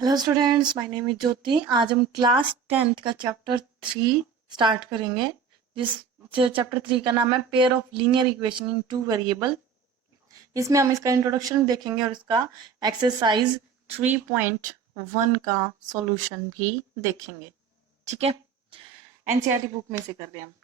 Hello students, my name is Jyoti. आज हम class 10th का चैप्टर 3 स्टार्ट करेंगे। जिस चैप्टर 3 का नाम है pair of linear equation in two variable. इसमें हम इसका इंट्रोडक्शन देखेंगे और इसका एक्सरसाइज 3.1 का सॉल्यूशन भी देखेंगे। ठीक है, एनसीईआरटी बुक में से कर रहे हैं हम।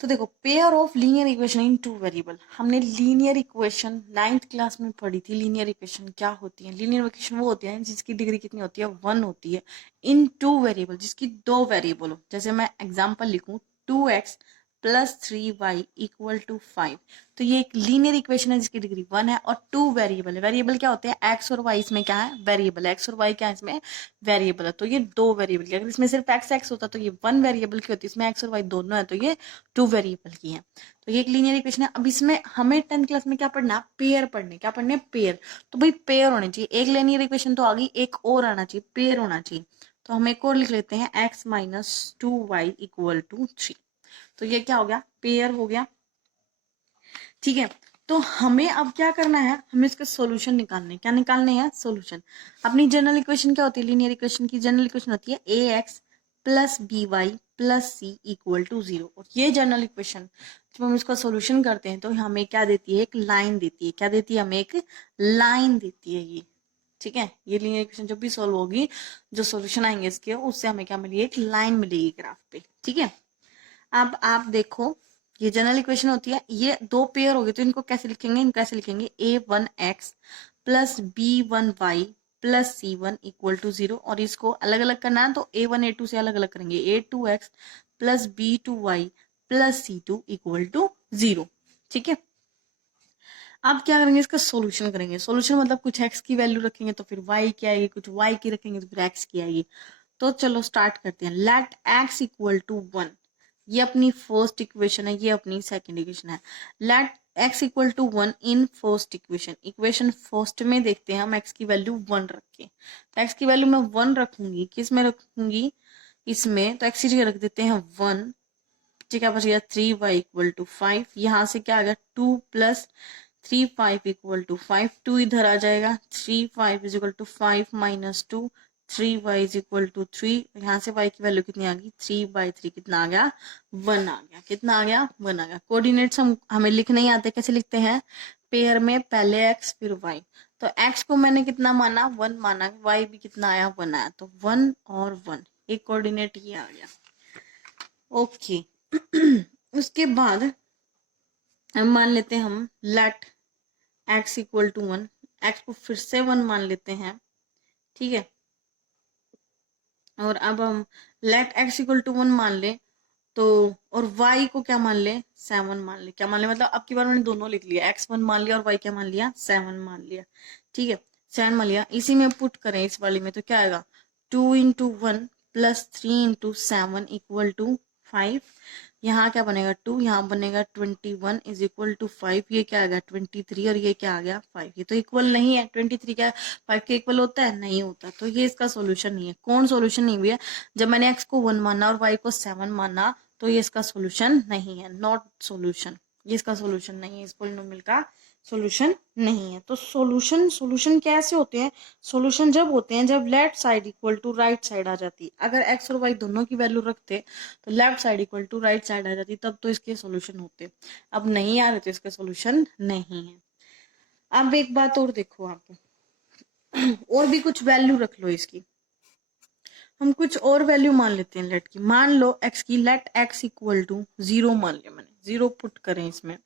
तो देखो, pair of linear equation in two variable, हमने लीनियर इक्वेशन 9th क्लास में पढ़ी थी। लीनियर इक्वेशन क्या होती है? लीनियर इक्वेशन वो होती है जिसकी डिग्री कितनी होती है, 1 होती है, इन टू वेरिएबल, जिसकी दो वेरिएबल हो। जैसे मैं एग्जांपल लिखूं, 2x plus 3y equal to 5, तो ये एक लीनियर इक्वेशन है जिसकी डिग्री 1 है और टू वेरिएबल है। वेरिएबल क्या होते हैं? एक्स और वाई। इसमें क्या है? वेरिएबल। एक्स और वाई क्या है? इसमें वेरिएबल है। तो ये दो वेरिएबल की, अगर इसमें सिर्फ एक्स एक्स होता तो ये 1 वेरिएबल की होती, इसमें एक्स और वाई दोनों है तो ये 2 वेरिएबल की है। तो ये एक लीनियर इक्वेशन है। अब इसमें हमें 10th क्लास में क्या पढ़ना? पेयर पढ़ने। क्या पढ़ने? पेयर। तो भाई पेयर होने चाहिए। एक लीनियर इक्वेशन तो आ गई, एक और आना चाहिए, पेयर होना चाहिए। तो हम एक और लिख लेते हैं, x minus 2y equal to 3। तो ये क्या हो गया? पेयर हो गया। ठीक है, तो हमें अब क्या करना है? हमें इसके सॉल्यूशन निकालने। क्या निकालने हैं? सॉल्यूशन। अपनी जनरल इक्वेशन क्या होती है? लीनियर इक्वेशन की जनरल इक्वेशन होती है ax plus B Y plus C equal to 0। और ये जनरल इक्वेशन जब हम इसका सॉल्यूशन करते हैं तो हमें क्या देती है? एक लाइन देती है। क्या देती है? हमें एक लाइन देती है ये। ठीक है, ये लीनियर इक्वेशन जब भी सॉल्व होगी, जो सॉल्यूशन आएंगे इसके, उससे हमें क्या मिलेगी? एक लाइन मिलेगी ग्राफ पे। ठीक है, अब आप देखो, ये जनरल इक्वेशन होती है, ये दो पेयर हो गए तो इनको कैसे लिखेंगे? इनको कैसे लिखेंगे? a1x plus b1y plus c1 equal to 0। और इसको अलग अलग करना है तो a1 a2 से अलग अलग करेंगे। a2x plus b2y plus c2 equal to 0। ठीक है, अब क्या करेंगे? इसका सॉल्यूशन करेंगे। सॉल्यूशन मतलब कुछ x की वैल्यू रखेंगे तो फिर y की आएगी, कुछ y की रखेंगे तो फिर x की आएगी। तो चलो स्टार्ट करते हैं। लेट x इक्वल टू 1, ये अपनी फर्स्ट इक्वेशन है, ये अपनी सेकंड इक्वेशन है। Let x equal to 1 in first equation. Equation first में देखते हैं हम x की वैल्यू 1 रख के। तो x की वैल्यू मैं 1 रखूंगी, किस में रखूंगी? इसमें। तो x की जगह रख देते हैं 1। ठीक है, बच गया 3y इक्वल टू 5। यहाँ से क्या आ गया? 2 प्लस 3 5 इक्वल टू 5। 2 इधर आ जाएगा। 3 5 is equal to 5 minus 2। 3y is equal to 3। यहाँ से y की वैल्यू कितनी आ गई? 3/3। कितना आ गया? 1 आ गया। कितना आ गया? 1 आ गया। कोऑर्डिनेट्स हमें लिखने ही आते। कैसे लिखते हैं? पेयर में पहले x फिर y। तो x को मैंने कितना माना? 1 माना। y भी कितना आया? 1 आया। तो 1 और 1, एक कोऑर्डिनेट ये आ गया। ओके उसके बाद हम मान लेते हैं, हम let x equal to 1, x को फिर से 1 मान लेते हैं। ठीक है, और अब हम लेट x इक्वल टू 1 मान ले तो, और y को क्या मान ले? 7 मान ले। क्या मान ले? मतलब अब की बार मैंने दोनों लिख लिया, x 1 मान लिया और y क्या मान लिया? 7 मान लिया। ठीक है, 7 मान लिया। इसी में पुट करें इस वाली में तो क्या आएगा? 2 into 1 plus 3 into 7 equal to 5। यहाँ क्या बनेगा? 2, यहाँ बनेगा 21 इज इक्वल टू 5। ये क्या आ गया? 23। और ये क्या आ गया? 5। ये तो इक्वल नहीं है। 23 क्या 5 के इक्वल होता है? नहीं होता। तो ये इसका सॉल्यूशन नहीं है। कौन सॉल्यूशन नहीं हुआ? जब मैंने x को 1 माना और y को 7 माना तो ये इसका सॉल्यूशन नहीं है। नॉट सॉल्यूशन, ये इसका सॉल्यूशन नहीं है। इस पोलिनोमियल का सॉल्यूशन नहीं है। तो सॉल्यूशन कैसे होते हैं? सॉल्यूशन जब होते हैं जब left side equal to right side आ जाती। अगर x और y दोनों की वैल्यू रखते तो left side equal to right side आ जाती, तब तो इसके सॉल्यूशन होते। अब नहीं आ रहे तो इसके सॉल्यूशन नहीं है। अब एक बात और देखो आप, और भी कुछ वैल्यू रख लो इसकी। हम कुछ और वैल्यू मान लेते हैं लेट की। मान लो x की, लेट x इक्वल टू 0 मान लिया मैंने। 0 पुट करें इसमें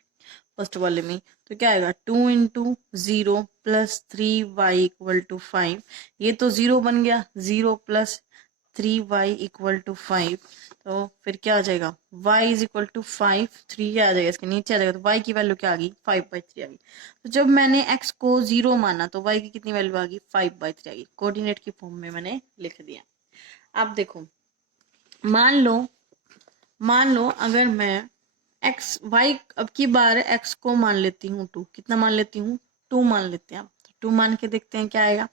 फर्स्ट वाले में तो क्या आएगा? 2 into 0 plus 3y equal to 5। ये तो 0 बन गया। 0 प्लस 3y इक्वल टू 5। तो फिर क्या आ जाएगा? y is equal to 5। 3 क्या आ जाएगा? इसके नीचे आ जाएगा। तो y की वैल्यू क्या आ गई? 5/3 आ गई। तो जब मैंने x को 0 माना तो y की कितनी वैल्यू आ गई? 5/3 आ गई। कोऑर्डिनेट की फॉर्म में मैंने लिख दिया। अब देखो, मान लो अगर मैं एक्स वाई, अब की बार एक्स को मान लेती हूँ 2। कितना मान लेती हूँ? 2 मान लेते हैं। आप 2 मान के देखते हैं क्या आएगा।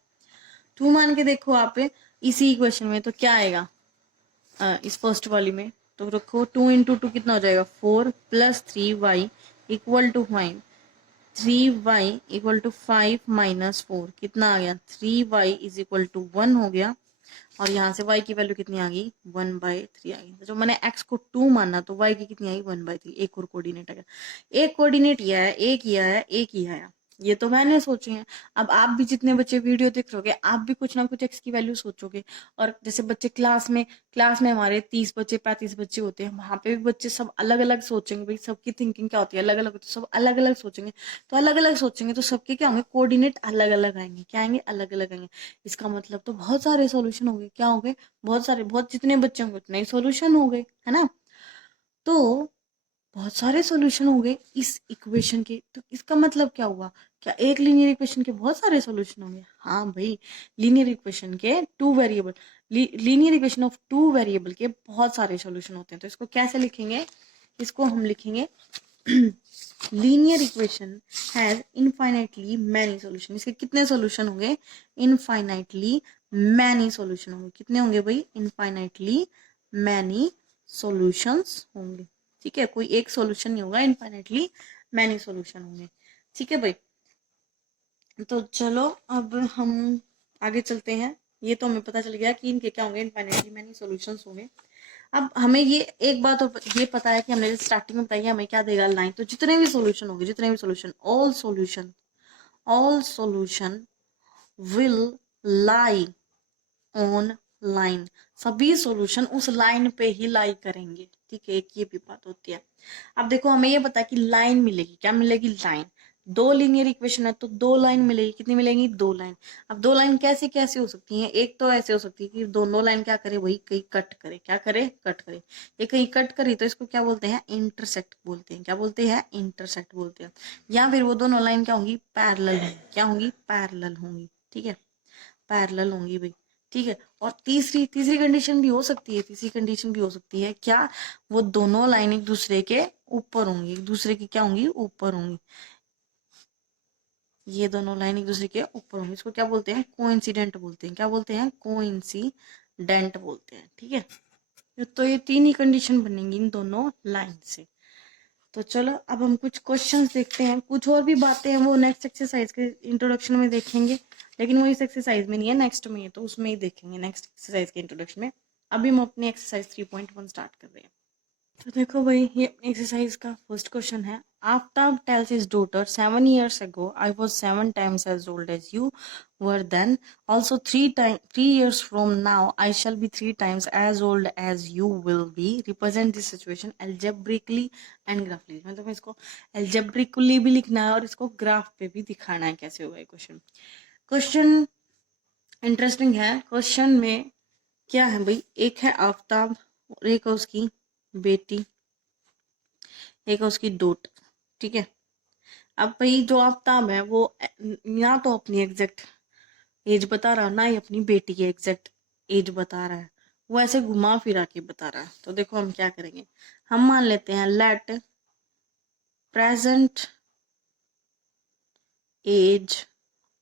2 मान के देखो आप इसी इक्वेशन में तो क्या आएगा? इस फर्स्ट वाली में तो रखो 2 इंटू 2 कितना हो जाएगा? 4 plus 3y equal to 5। 3y equal to 5 - 4 कितना आ गया, 3y इज इक्वल टू 1 हो गया। और यहाँ से y की वैल्यू कितनी आ गई, 1/3 आ गई। तो जो मैंने x को 2 माना तो y की कितनी आई, 1/3। एक और कोऑर्डिनेट आ गया। एक कोऑर्डिनेट ये है, एक ये है, एक ही आया। ये तो मैंने सोचे हैं। अब आप भी जितने बच्चे वीडियो देख रहे होगे, आप भी कुछ ना कुछ x की वैल्यू सोचोगे। और जैसे बच्चे क्लास में हमारे 30 बच्चे 35 बच्चे होते हैं, वहां पे भी बच्चे सब अलग अलग सोचेंगे। भाई सबकी थिंकिंग क्या होती है, अलग अलग होती है, सब अलग अलग सोचेंगे। तो अलग अलग सोचेंगे तो सबके क्या होंगे, कोऑर्डिनेट अलग अलग आएंगे। क्या आएंगे, अलग अलग आएंगे। इसका मतलब तो बहुत सारे सॉल्यूशन होंगे। क्या होंगे, बहुत सारे, बहुत जितने बच्चे होंगे उतने ही सॉल्यूशन हो गए, है ना। तो बहुत सारे सॉल्यूशन हो गए इस इक्वेशन के। तो इसका मतलब क्या हुआ, क्या एक लीनियर इक्वेशन के बहुत सारे सॉल्यूशन होंगे। हाँ भाई, लीनियर इक्वेशन के two variable, linear equation of two variable के बहुत सारे सॉल्यूशन होते हैं। तो इसको कैसे लिखेंगे, इसको हम लिखेंगे linear equation has infinitely many solution. इसके कितने सॉल्यूशन होंगे, इनफाइनाइटली मैनी सॉल्यूशन होंगे। कितने होंगे भाई, इनफाइनाइटली मैनी सॉल्यूशंस होंगे। ठीक है, कोई एक सॉल्यूशन नहीं होगा, इनफाइनाइटली मैनी सॉल्यूशन होंगे। ठीक है भाई, तो चलो अब हम आगे चलते हैं। ये तो हमें पता चल गया कि इनके क्या होंगे, इनफाइनाइटली मैनी सॉल्यूशंस होंगे। अब हमें ये एक बात और ये पता है कि हमने स्टार्टिंग में बताई हमें क्या देगा, लाइन। तो जितने भी सॉल्यूशन होंगे, जितने भी solution, all solution will lie on line. सभी सॉल्यूशन उस लाइन पे ही लाई करेंगे। ठीक है, एक ये भी बात होती है। अब देखो हमें ये पता है कि लाइन मिलेगी, क्या मिलेगी, लाइन। दो लीनियर इक्वेशन है तो दो लाइन मिलेगी। कितनी मिलेंगी, दो लाइन। अब दो लाइन कैसे कैसे हो सकती हैं, एक तो ऐसे हो सकती है कि दोनों लाइन क्या करे, वही कहीं कट करे। क्या करे, कट करे। ये कहीं कट करी तो इसको क्या बोलते हैं, इंटरसेक्ट बोलते हैं। क्या बोलते हैं, इंटरसेक्ट बोलते हैं। या फिर वो दोनों लाइन क्या होंगी, पैरेलल होंगी। क्या होंगी, पैरेलल होंगी। ठीक है, पैरेलल होंगी भाई। ठीक है, और तीसरी तीसरी कंडीशन भी हो सकती है, तीसरी कंडीशन भी हो सकती है क्या, वो दोनों लाइन एक दूसरे के ऊपर होंगी, एक दूसरे की क्या होंगी, ऊपर होंगी। ये दोनों लाइन एक दूसरे के ऊपर होंगी। इसको क्या बोलते हैं, कोइंसिडेंट बोलते हैं। क्या बोलते हैं, कोइंसिडेंट बोलते हैं। ठीक है, तो ये तीन ही कंडीशन बनेंगी इन दोनों लाइन से। तो चलो अब हम कुछ क्वेश्चंस देखते हैं। कुछ और भी बातें हैं वो नेक्स्ट एक्सरसाइज के इंट्रोडक्शन में देखेंगे, लेकिन वो इस एक्सरसाइज में नहीं है, नेक्स्ट में है, तो उसमें ही देखेंगे, नेक्स्ट एक्सरसाइज के इंट्रोडक्शन में। अभी हम अपनी एक्सरसाइज 3.1 स्टार्ट कर रहे हैं। तो देखो भाई, ये एक्सरसाइज का फर्स्ट क्वेश्चन है। Aftab tales his daughter 7 years ago I was 7 times as old as you were then. Also 3 years from now I shall be 3 times as old as you will be. Represent this situation algebraically and graphically. मतलब इसको algebraically भी लिखना है और इसको graph पे भी दिखाना है कैसे होगा ये क्वेश्चन। क्वेश्चन इंटरेस्टिंग है। क्वेश्चन में क्या है भाई, एक है आफ्ताब और एक है उसकी बेटी, एक है उसकी डॉटर। ठीक है, अब भाई जो आफ्ताब है वो ना तो अपनी एग्जैक्ट एज बता रहा, ना ही अपनी बेटी की एग्जैक्ट एज बता रहा है, वो ऐसे घुमा फिरा के बता रहा है। तो देखो हम क्या करेंगे, हम मान लेते हैं let present age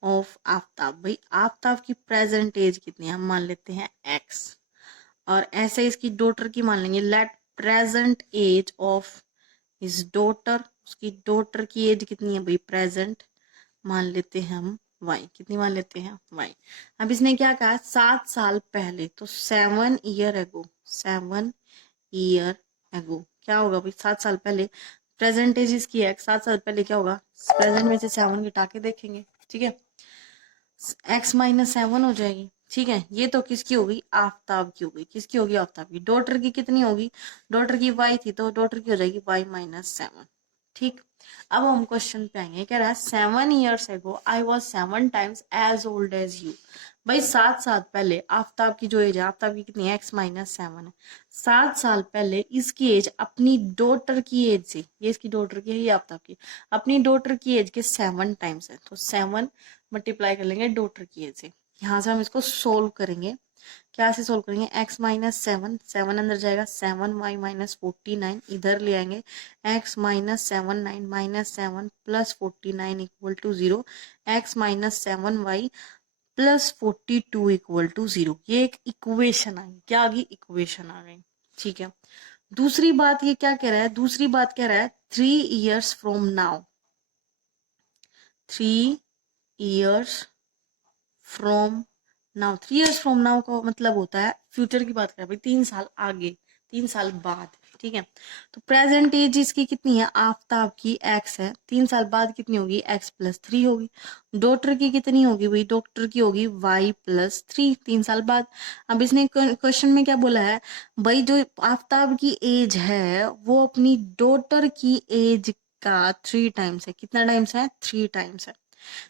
of Aftab. भाई आफ्ताब की प्रेजेंट एज कितनी है, हम मान लेते हैं एक्स। और ऐसे इसकी डॉटर की मान लेंगे let present age of his daughter. उसकी डॉटर की एज कितनी है भाई, प्रेजेंट मान लेते हैं हम वाई। कितनी मान लेते हैं, वाई। अब इसने क्या कहा, 7 साल पहले, तो 7 year ago, 7 year ago क्या होगा भाई, 7 साल पहले। प्रेजेंट एज इसकी है, 7 साल पहले क्या होगा, प्रेजेंट में से 7 घटा के देखेंगे। ठीक है, x - 7 हो जाएगी। ठीक है, ये तो किसकी होगी, आफ्ताब की होगी। किसकी होगी, आफ्ताब की। डॉटर की कितनी होगी, डॉटर की y थी तो डॉटर की हो जाएगी y - 7। ठीक, अब हम क्वेश्चन पे आएंगे। कह रहा है 7 years ago I was 7 times as old as you। भाई 7 साल पहले आफ्ताब की जो एज है, आफ्ताब की कितनी है, x - 7 है। 7 साल पहले इसकी एज अपनी डॉटर की एज से, ये इसकी डॉटर की है, ये आफ्ताब की, अपनी डॉटर की एज के 7 times है। तो 7 मल्टीप्लाई कर लेंगे डॉटर की एज से। यहाँ से हम इसको सोल्व करेंगे। क्या से सोल्व करेंगे, x - 7, 7 अंदर जाएगा, 7y - 49 इधर ले आएंगे, x - 7 9 - 7 + 49 equal to 0, x - 7y + 42 equal to 0। ये एक इक्वेशन आ गई। क्या आ गई, इक्वेशन आ गई। ठीक है, दूसरी बात ये क्या कह रहा है, दूसरी बात कह रहा है 3 years from now। 3 years from now. 3 years from now का मतलब होता है फ्यूचर की बात करें भाई, 3 साल आगे, 3 साल बाद, ठीक है। तो प्रेजेंट एज इसकी कितनी है, आफ्ताब की x है, 3 साल बाद कितनी होगी, x+3 होगी। डॉक्टर की कितनी होगी भाई, डॉक्टर की होगी y+3, 3 साल बाद। अब इसने क्वेश्चन में क्या बोला है भाई, जो आफ्ताब की एज है वो अपनी डॉटर की एज का 3 टाइम्स है। कितना टाइम्स है, 3 टाइम्स है।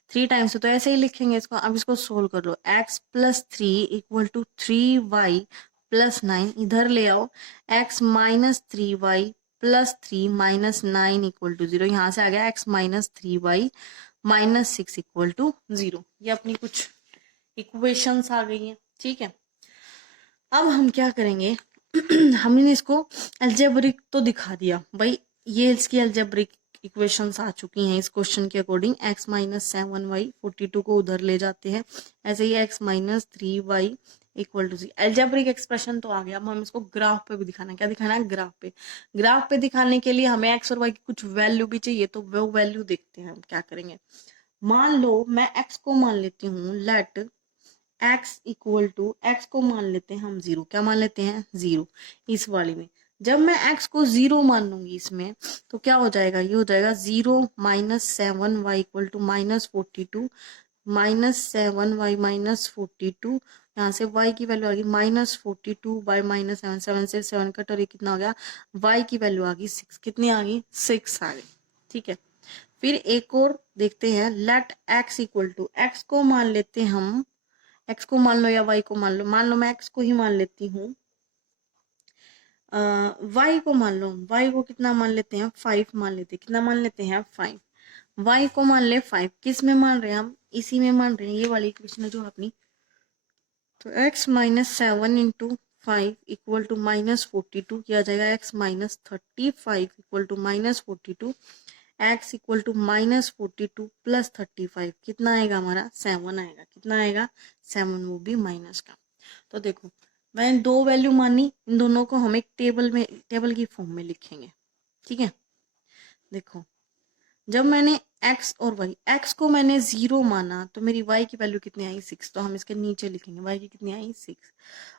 3 टाइम्स है तो ऐसे ही लिखेंगे इसको। अब इसको सोल्व कर लो, x+3 इक्वल टू 3y+9, इधर ले आओ, x-3y+3 -9 इक्वल टू 0। यहाँ से आ गया x-3y-6 इक्वल टू 0। ये अपनी कुछ इक्वेशंस आ गई हैं, ठीक है। अब हम क्या करेंगे हमने इसको अलजेब्रिक तो दिखा दिया भाई, ये इसकी अलजेब्रिक इक्वेशंस आ चुकी हैं इस क्वेश्चन के अकॉर्डिंग। x-7y42 को उधर ले जाते हैं, ऐसे ही x-3y equal to 0। Algebraic expression तो आ गया। अब हम इसको ग्राफ पे भी दिखाना है। क्या दिखाना है, ग्राफ पे। ग्राफ पे दिखाने के लिए हमें x और y की कुछ वैल्यू भी चाहिए, तो वो वैल्यू देखते हैं हम क्या करेंगे। मान लो मैं x को मान लेती हूँ, let x equal to, x को मान लेते हैं हम 0। क्या मान लेते हैं, 0 इस वाली में। जब मैं x को 0 मान लूंगी इसमें, तो क्या हो जाएगा, ये हो जाएगा 0 -7y इक्वल टू -42, -7y -42। यहाँ से y की वैल्यू आ गई -42 बाई -7, 7 से 7 कट, और ये कितना हो गया, y की वैल्यू आ गई 6। कितनी आ गई, 6 आ गई, ठीक है। फिर एक और देखते हैं, let x equal to, x को मान लेते हैं हम, x को मान लो या y को मान लो मैं x को ही मान लेती हूँ। y को मान लो, y को कितना मान लेते हैं, 5 मान लेते हैं। कितना मान लेते हैं, 5। y को मान ले 5, किस में मान रहे हैं हम, इसी में मान रहे हैं, ये वाली इक्वेशन है जो अपनी। तो x-7 इंटू 5 इक्वल टू -42 किया जाएगा, x-35 equal to -42, x equal to -42 plus 35 कितना आएगा हमारा, 7 आएगा। कितना आएगा, 7, वो भी माइनस का। तो देखो मैंने 2 वैल्यू मानी, इन दोनों को हम एक टेबल में, टेबल की फॉर्म में लिखेंगे, ठीक है। देखो जब मैंने x और y, x को मैंने 0 माना तो मेरी y की वैल्यू कितनी आई, 6। तो हम इसके नीचे लिखेंगे y की कितनी आई, 6।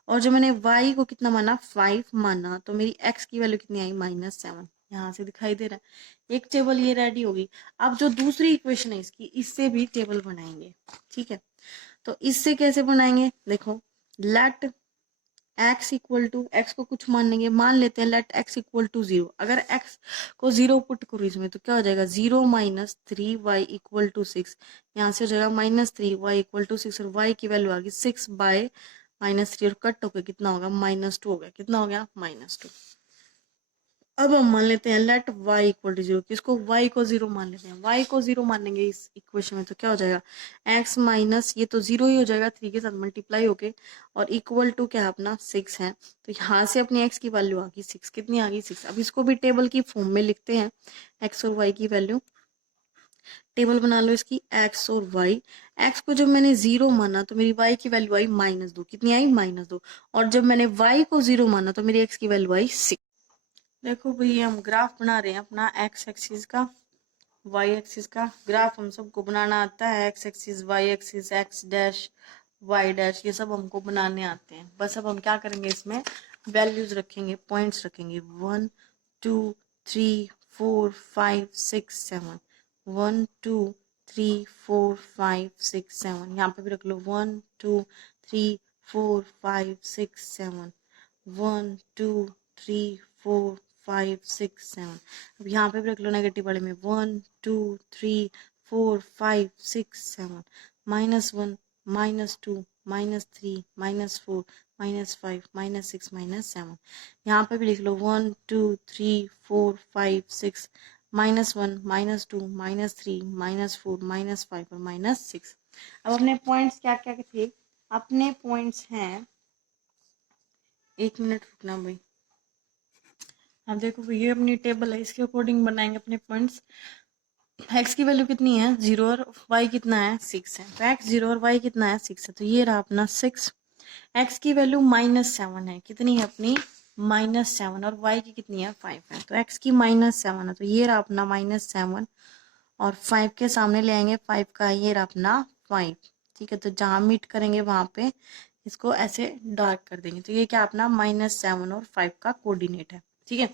और जब मैंने y को कितना माना, 5 माना, तो मेरी x की वैल्यू कितनी आई, -7। यहाँ से दिखाई दे रहा है। एक टेबल ये रेडी होगी। अब जो दूसरी इक्वेशन है इसकी, इससे भी टेबल बनाएंगे, ठीक है। तो इससे कैसे बनाएंगे, देखो let x equal to, x को कुछ मानेंगे, मान लेते हैं लेट x इक्वल टू 0। अगर x को 0 पुट करो इसमें तो क्या हो जाएगा, 0 -3y इक्वल टू 6। यहाँ से हो जाएगा -3y इक्वल टू 6, और y की वैल्यू आ गई 6 बाय -3, और कट होकर कितना होगा, -2 हो गया। कितना हो गया, -2। अब हम मान लेते हैं लेट y इक्वल टू 0। किसको, y को 0 मान लेते हैं। y को 0 मानेंगे इस इक्वेशन में तो क्या हो जाएगा, x माइनस, ये तो 0 ही हो जाएगा 3 के साथ मल्टीप्लाई होके, और इक्वल टू क्या है अपना, 6 है। तो यहाँ से अपनी x की वैल्यू आ गई 6। कितनी आ गई, 6। अब इसको भी टेबल की फॉर्म में लिखते हैं, x और y की वैल्यू। टेबल बना लो इसकी, x और y। x को जब मैंने 0 माना तो मेरी y की वैल्यू आई -2। कितनी आई, -2। और जब मैंने y को 0 माना तो मेरी x की वैल्यू आई 6। देखो भैया हम ग्राफ बना रहे हैं अपना x एक्सिस का, y एक्सिस का। ग्राफ हम सबको बनाना आता है, x axis, y axis, x dash, y dash, ये सब हमको बनाने आते हैं। बस अब हम क्या करेंगे, इसमें वैल्यूज रखेंगे, पॉइंट्स रखेंगे, 1 2 3 4 5 6 7, 1 2 3 4 5 6 7। यहाँ पे भी रख लो 1 2 3 4 5 6 7, 1 2 3 4 5 6 7। अब यहाँ पे भी रख लो नेगेटिव वाले में, 1 2 3 4 5 6 7, -1 -2 -3 -4 -5 -6 -7। यहाँ पे भी लिख लो 1 2 3 4 5 6, -1 -2 -3 -4 -5 और -6। अब अपने पॉइंट्स क्या क्या थे, अपने पॉइंट्स हैं, 1 मिनट रुकना भाई। अब देखो ये अपनी टेबल है, इसके अकॉर्डिंग बनाएंगे अपने पॉइंट्स। x की वैल्यू कितनी है, 0, और y कितना है, 6 है। तो x 0 और y कितना है, 6 है। तो ये रहा अपना 6। x की वैल्यू -7 है। कितनी है अपनी, -7, और y की कितनी है, 5 है। तो x की -7 है, तो ये रहा अपना -7, और 5 के सामने ले आएंगे 5 का, ये रहा अपना 5। ठीक है, तो जहाँ मीट करेंगे वहां पे इसको ऐसे डार्क कर देंगे। तो ये क्या अपना -7 और 5 का कोऑर्डिनेट है। ठीक है,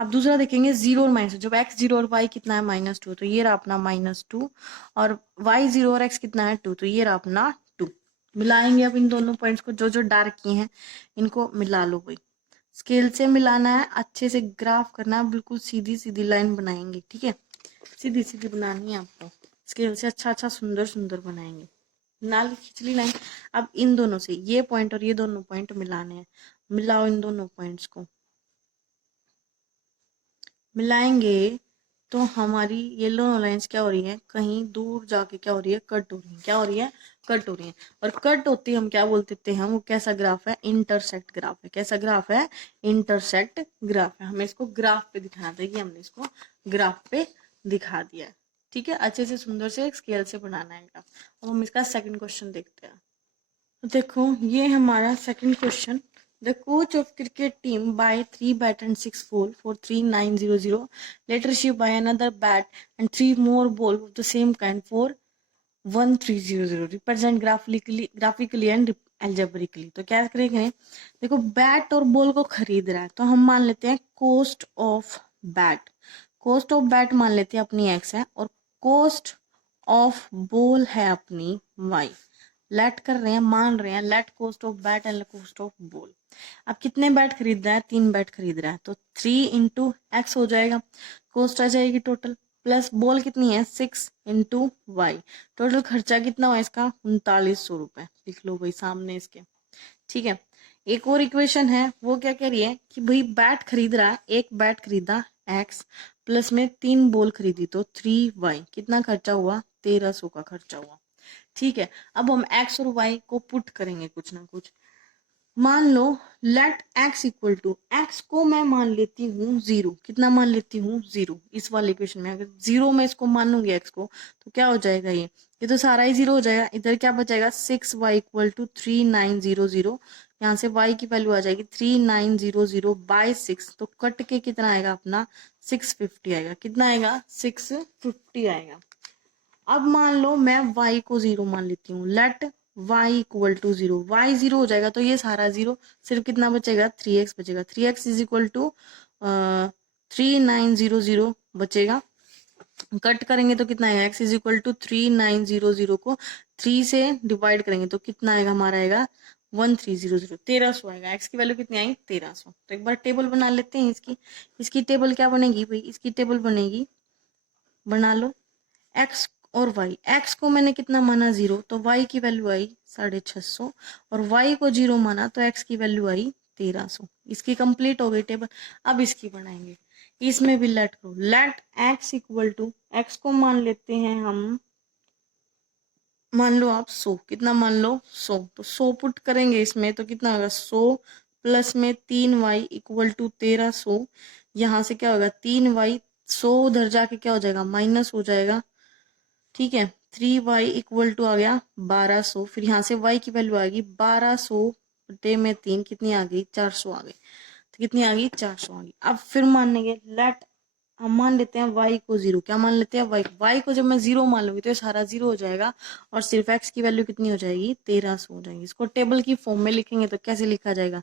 अब दूसरा देखेंगे 0 और माइनस। जब x 0 और y कितना है -2, तो ये रहा अपना -2, और y 0 और x कितना है 2, तो ये रहा अपना 2। मिलाएंगे अब इन दोनों पॉइंट्स को, जो जो डार्क किए हैं इनको मिला लो भाई। स्केल से मिलाना है, अच्छे से ग्राफ करना है, बिल्कुल सीधी सीधी लाइन बनाएंगे। ठीक है, सीधी सीधी बनानी है आपको, स्केल से अच्छा अच्छा सुंदर सुंदर बनाएंगे। नाल खिंचली लाइन। अब इन दोनों से ये पॉइंट और ये दोनों पॉइंट मिलाने हैं। मिलाओ इन दोनों पॉइंट्स को, मिलाएंगे तो हमारी ये दोनों लाइंस क्या हो रही है, कहीं दूर जाके क्या हो रही है, कट हो रही है। क्या हो रही है, कट हो रही है। और कट होती हम क्या बोल देते हैं, वो कैसा ग्राफ है, इंटरसेक्ट ग्राफ है। कैसा ग्राफ है, इंटरसेक्ट ग्राफ है। हमें इसको ग्राफ पे दिखाना था, कि हमने इसको ग्राफ पे दिखा दिया है। ठीक है, अच्छे से सुंदर से स्केल से बनाना है ग्राफ। अब हम इसका सेकंड क्वेश्चन देखते हैं। देखो ये हमारा second question. The coach of cricket team buy 3 bat and 6 ball for 3900. Later she buy another bat and 3 more ball of the same kind for 1300. Represent graphically and algebraically. तो क्या करेंगे, देखो bat और बॉल को खरीद रहा है, तो हम मान लेते हैं cost of bat. Cost of bat मान लेते हैं अपनी x है, और कोस्ट ऑफ बॉल है अपनी y। लेट कर रहे हैं, मान रहे हैं, let cost of bat and cost of ball. अब कितने बैट खरीद रहा है, 3 बैट खरीद रहा है, तो 3 इंटू एक्स हो जाएगा, कोस्ट आ जाएगी टोटल, प्लस बॉल कितनी है 6 इंटू वाई। टोटल खर्चा कितना हुआ इसका 3900 रुपए। लिख लो भाई सामने इसके। ठीक है, एक और इक्वेशन है, वो क्या कह रही है कि भाई बैट खरीद रहा है, एक बैट खरीदा एक्स, प्लस में 3 बॉल खरीदी तो 3y। कितना खर्चा हुआ, 1300 का खर्चा हुआ। ठीक है, अब हम x और y को पुट करेंगे कुछ ना कुछ। मान लो let x equal to, x को मैं मान लेती हूँ 0। कितना मान लेती हूँ 0। इस वाले इक्वेशन में अगर 0 में इसको मानूंगी x को, तो क्या हो जाएगा, ये तो सारा ही 0 हो जाएगा। इधर क्या बचेगा 6y इक्वल टू 3900। यहाँ से y की वैल्यू आ जाएगी 3900 बाय 6, तो कट के कितना आएगा अपना 650 आएगा। कितना आएगा 650 आएगा। अब मान लो मैं y को 0 मान लेती हूँ, let y equal to 0। y 0 हो जाएगा तो ये सारा 0, सिर्फ कितना बचेगा 3x बचेगा। 3x इज इक्वल टू 3900 बचेगा। कट करेंगे तो कितना आएगा, x इज इक्वल टू 3900 को 3 से डिवाइड करेंगे तो कितना आएगा, हमारा आएगा 1300। 1300 आएगा। x की वैल्यू कितनी आई 1300। तो एक बार टेबल बना लेते हैं इसकी। इसकी टेबल क्या बनेगी भाई, इसकी टेबल बनेगी, बना लो, x और y। x को मैंने कितना माना 0, तो y की वैल्यू आई 650, और y को 0 माना तो x की वैल्यू आई 1300। इसकी कंप्लीट हो गई टेबल। अब इसकी बनाएंगे, इसमें भी लेट करो, let x equal to, x को मान लेते हैं हम, मान लो आप 100। कितना मान लो 100, तो 100 पुट करेंगे इसमें तो कितना होगा 100 प्लस में 3y इक्वल टू 1300। यहाँ से क्या होगा 3y, 100 उधर जाके क्या हो जाएगा माइनस हो जाएगा। ठीक है, 3y इक्वल टू आ गया 1200। फिर यहाँ से y की वैल्यू आएगी 1200 बटे में 3, कितनी आ गई 400 आ गई। तो कितनी आ गई 400 आ गई। अब फिर मानेंगे, लेट हम मान लेते हैं y को 0। क्या मान लेते हैं y को जब मैं 0 मान लूंगी तो ये सारा 0 हो जाएगा, और सिर्फ x की वैल्यू कितनी हो जाएगी 1300 हो जाएगी। इसको टेबल की फॉर्म में लिखेंगे तो कैसे लिखा जाएगा,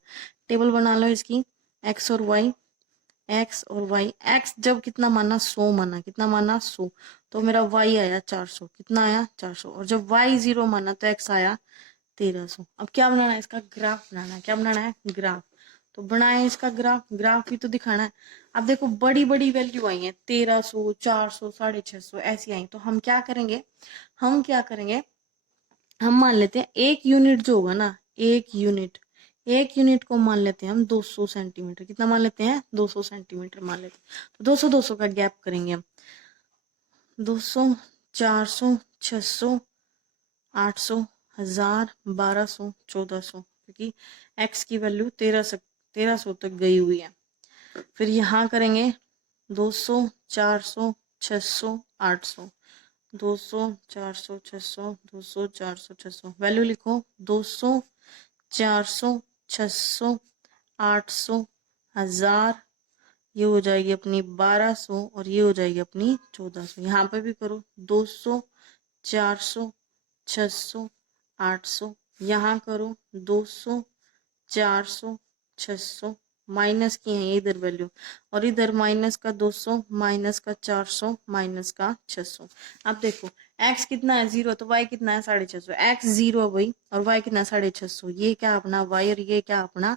टेबल बना लो इसकी, x और y, x और y। x जब कितना माना 100 माना, कितना माना 100, तो मेरा y आया 400। कितना आया 400, और जब y 0 माना तो x आया 1300। अब क्या बनाना है, इसका ग्राफ बनाना है। क्या बनाना है, ग्राफ। तो बनाए इसका ग्राफ, ग्राफ भी तो दिखाना है। अब देखो बड़ी बड़ी वैल्यू आई है, 1300, 400, 650 ऐसी आई। तो हम क्या करेंगे, हम क्या करेंगे, हम मान लेते हैं एक यूनिट जो होगा ना, एक यूनिट को मान लेते हैं हम 200 सेंटीमीटर। कितना मान लेते हैं 200 सेंटीमीटर मान लेते हैं। तो 200 200 का गैप करेंगे हम, 200, 400, 600, 800, 1000, 1200, 1400, क्योंकि x की वैल्यू 1300 तक गई हुई है। फिर यहाँ करेंगे 200, 400, 600, 800, 200, 400, 600, 200, 400, 600, वैल्यू लिखो 200, 400, 600, 800, 1000, ये हो जाएगी अपनी 1200 और ये हो जाएगी अपनी 1400। यहाँ पे भी करो 200, 400, 600, 800। यहाँ करो 200, 400, 600। माइनस की है इधर वैल्यू, और इधर माइनस का 200, माइनस का 400, माइनस का 600। अब देखो x कितना है 0, तो y कितना है 650। x 0 है भाई, और y कितना है 650। ये क्या अपना y और ये क्या अपना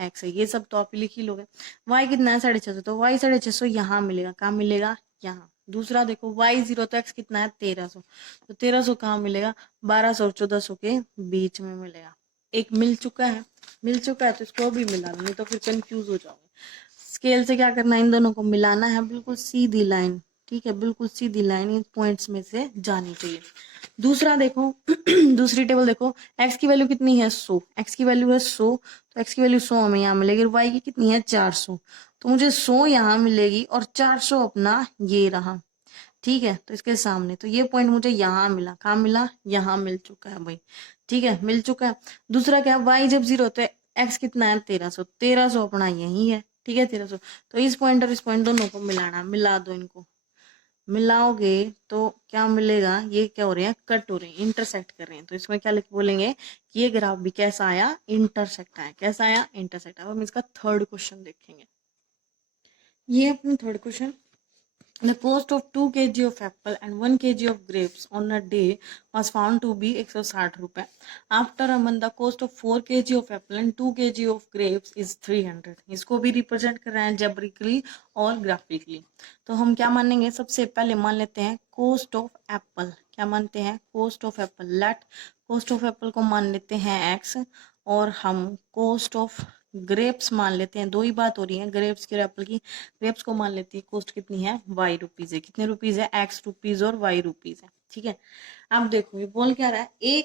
x है। ये सब तो आप ही लिख ही लोगे। y कितना है 650, तो y 650 यहाँ मिलेगा। कहाँ मिलेगा? यहाँ। दूसरा देखो y 0, तो x कितना है 1300, तो 1300 कहाँ मिलेगा? 1200 और 1400 के बीच में मिलेगा। एक मिल चुका है तो इसको भी मिला लो, नहीं तो फिर कंफ्यूज हो जाओगे। स्केल से क्या करना है, इन दोनों को मिलाना है, बिल्कुल सीधी लाइन। ठीक है, बिल्कुल सीधी लाइन इन पॉइंट्स में से जानी चाहिए। दूसरा देखो दूसरी टेबल देखो, x की वैल्यू कितनी है 100, x की वैल्यू है 100, तो x की वैल्यू 100 हमें यहाँ मिलेगी। y की कितनी है 400, तो मुझे 100 यहाँ मिलेगी और 400 अपना ये रहा। ठीक है, तो इसके सामने, तो ये पॉइंट मुझे यहाँ मिला। कहाँ मिला? यहाँ मिल चुका है भाई। ठीक है, मिल चुका है। दूसरा क्या, y जब 0 तो x कितना है 1300, 1300 अपना यही है। ठीक है, 1300। तो इस पॉइंट और इस पॉइंट दोनों को मिलाना, मिला दो इनको। मिलाओगे तो क्या मिलेगा? ये क्या हो रहे हैं? कट हो रहे हैं, इंटरसेक्ट कर रहे हैं। तो इसमें क्या लिख बोलेंगे कि ये ग्राफ भी कैसा आया? इंटरसेक्ट आया। कैसा आया? इंटरसेक्ट। अब हम इसका थर्ड क्वेश्चन देखेंगे। ये अपना third question. The cost of 2 kg of apple and 1 kg of grapes on a day was found to be 160 रुपए. After a month, the cost of 4 kg of apple and 2 kg of grapes is 300. इसको भी represent कर रहे हैं जेब्रिकली और graphically. तो हम क्या मानेंगे? सबसे पहले मान लेते हैं कोस्ट ऑफ एप्पल। क्या मानते हैं? Cost of apple. Let cost of apple को मान लेते हैं x, और हम कोस्ट ऑफ ग्रेप्स मान लेते हैं। दो ही बात हो रही है ग्रेप्स की और एप्पल की। ग्रेप्स को मान लेती है कॉस्ट कितनी है? y रुपीज है। कितने रुपीज है? x रुपीज और y रुपीज है। ठीक है, अब देखो ये बोल क्या रहा है,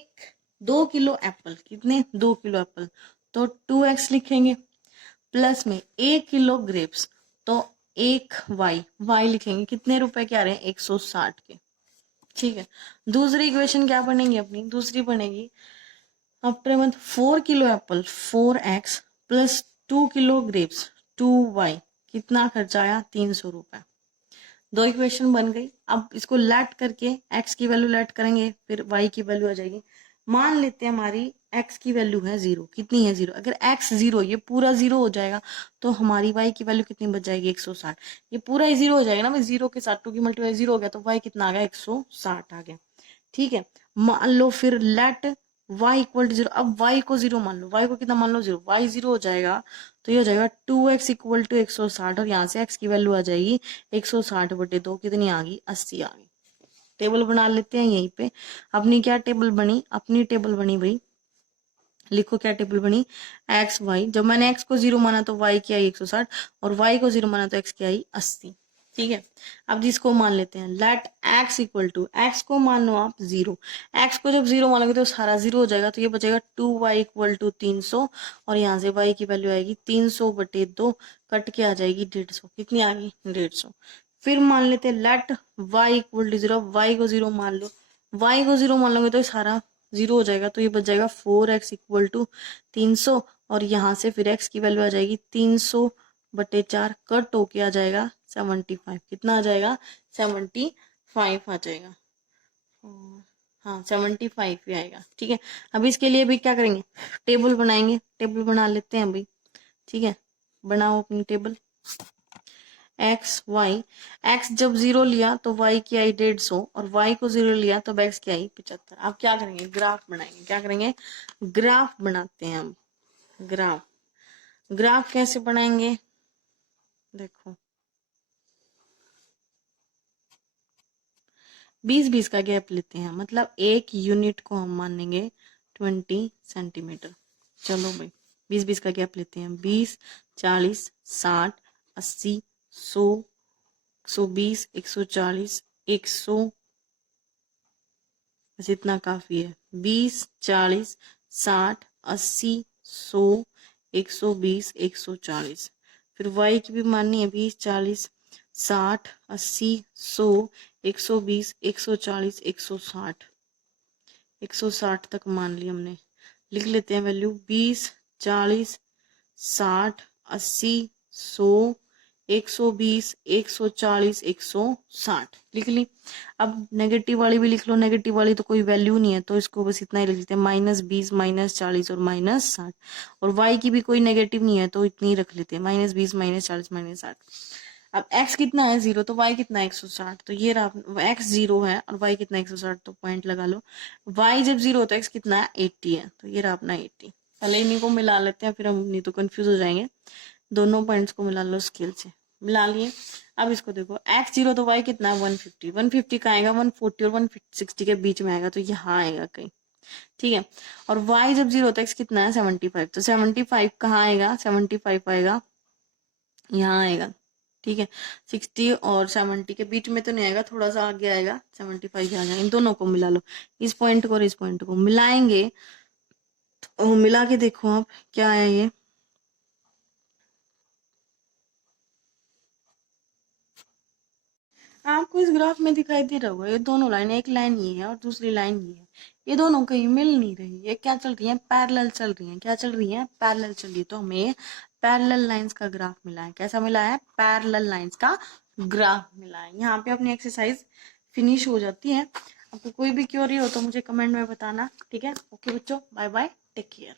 2 किलो एप्पल। कितने? 2 किलो एप्पल, तो 2x लिखेंगे, प्लस में 1 किलो ग्रेप्स, तो 1y लिखेंगे। कितने रुपए के आ रहे हैं? 160 के। ठीक है, दूसरी इक्वेशन क्या बनेगी अपनी? दूसरी बनेगी after month 4 kilo Apple 4x plus 2 kilo grapes 2y। कितना खर्चा आया? 300 रुपए। दो इक्वेशन बन गई। अब इसको लेट करके x की वैल्यू लेट करेंगे, फिर y की वैल्यू आ जाएगी। मान लेते हैं हमारी x की वैल्यू है 0। कितनी है? 0। अगर x 0, ये पूरा 0 हो जाएगा, तो हमारी y की वैल्यू कितनी बच जाएगी? 160। ये पूरा ही 0 हो जाएगा ना भाई, 0 के साथ 2 की मल्टीप्लाई 0 हो गया, तो y कितना आ गया? 160 आ गया। ठीक है, मान लो फिर लेट y इक्वल टू 0। अब y को 0 मान लो, y को कितना मान लो? 0। y 0 हो जाएगा, तो ये हो जाएगा 2x इक्वल टू 160, और यहाँ से x की वैल्यू आ जाएगी 160 बटे 2। कितनी आ गई? 80 आ गई। टेबल बना लेते हैं यहीं पे। अपनी क्या टेबल बनी? अपनी टेबल बनी भाई, लिखो क्या टेबल बनी? X Y. जब मैंने x को 0 माना तो y की आई 160, और y को 0 माना तो x की आई 80। ठीक है, अब जिसको मान लेते हैं let x equal to, x को मान लो आप 0। x को जब 0 मानोगे तो सारा 0 हो जाएगा, तो ये बचेगा 2y इक्वल टू 300, और यहाँ से y की वैल्यू आएगी 300 बटे 2, कट के आ जाएगी 150। कितनी आ गई? 150। फिर मान लेते हैं let y equal to 0। y को 0 मान लो, y को 0 मान लोगे तो सारा 0 हो जाएगा, तो ये बच जाएगा 4x इक्वल टू 300, और यहाँ से फिर x की वैल्यू आ जाएगी 300 बटे 4, कट होके आ जाएगा 75। कितना आ जाएगा? 75 आ जाएगा। हाँ 75 ही आएगा। ठीक है, अब इसके लिए भी क्या करेंगे? टेबल बनाएंगे। टेबल बना लेते हैं अभी। ठीक है, बनाओ अपनी टेबल। एक्स वाई, एक्स जब 0 लिया तो y की आई 150, और y को 0 लिया तो x की आई 75। अब क्या करेंगे? ग्राफ बनाएंगे। क्या करेंगे? ग्राफ बनाते हैं हम। ग्राफ, ग्राफ कैसे बनाएंगे? देखो 20-20 का गैप लेते हैं, मतलब एक यूनिट को हम मानेंगे 20 सेंटीमीटर। चलो भाई 20-20 का गैप लेते हैं। 20, 40, 60, 80, 100, 120, 140, 100, बस इतना काफी है। 20, 40, 60, 80, 100, 120, 140। फिर y की भी माननी है। 20, 40, 60, 80, 100, 120, 140, 160। 160 तक मान ली हमने। लिख लेते हैं वैल्यू। 20, 40, 60, 80, 100, 120, 140, 160 लिख ली। अब नेगेटिव वाली भी लिख लो, नेगेटिव वाली तो कोई वैल्यू नहीं है तो इसको बस इतना ही लिख लेते हैं, -20, -40 और -60। और y की भी कोई नेगेटिव नहीं है तो इतनी ही रख लेते हैं, -20, -40, -60। अब x कितना है 0, तो y कितना है 160, तो ये रहा x 0 है और y कितना है 160, तो पॉइंट लगा लो। y जब 0 होता है x कितना है 80 है, तो ये रहा अपना 80। पहले इन्हीं को मिला लेते हैं, फिर हम नहीं तो कंफ्यूज हो जाएंगे। दोनों पॉइंट्स को मिला लो स्केल से, मिला लिए। अब इसको देखो x 0 तो y कितना है 150, 150 कहाँ आएगा 140 और 160 के बीच में आएगा, तो यहाँ आएगा कहीं, ठीक है। और y जब 0 होता है x कितना है 75, तो 75 कहाँ आएगा, 75 आएगा यहाँ आएगा, ठीक है। 60 और 70 के बीच में तो नहीं आएगा, थोड़ा सा आगे आएगा, 75 आ जाएगा। इन दोनों को मिला लो, इस पॉइंट को और इस पॉइंट को मिलाएंगे तो मिला के देखो आप क्या है ये, आपको इस ग्राफ में दिखाई दे रहा होगा ये दोनों लाइन, एक लाइन ये है और दूसरी लाइन ये है, ये दोनों कहीं मिल नहीं रही, ये क्या चल रही है, पैरेलल चल रही है। क्या चल रही है, पैरेलल चल रही है। तो हमें पैरेलल लाइंस का ग्राफ मिला है। कैसा मिला है, पैरेलल लाइंस का ग्राफ मिला है। यहाँ पे अपनी एक्सरसाइज फिनिश हो जाती है। आपको कोई भी क्वेरी हो तो मुझे कमेंट में बताना, ठीक है। ओके बच्चों, बाय बाय, टेक केयर।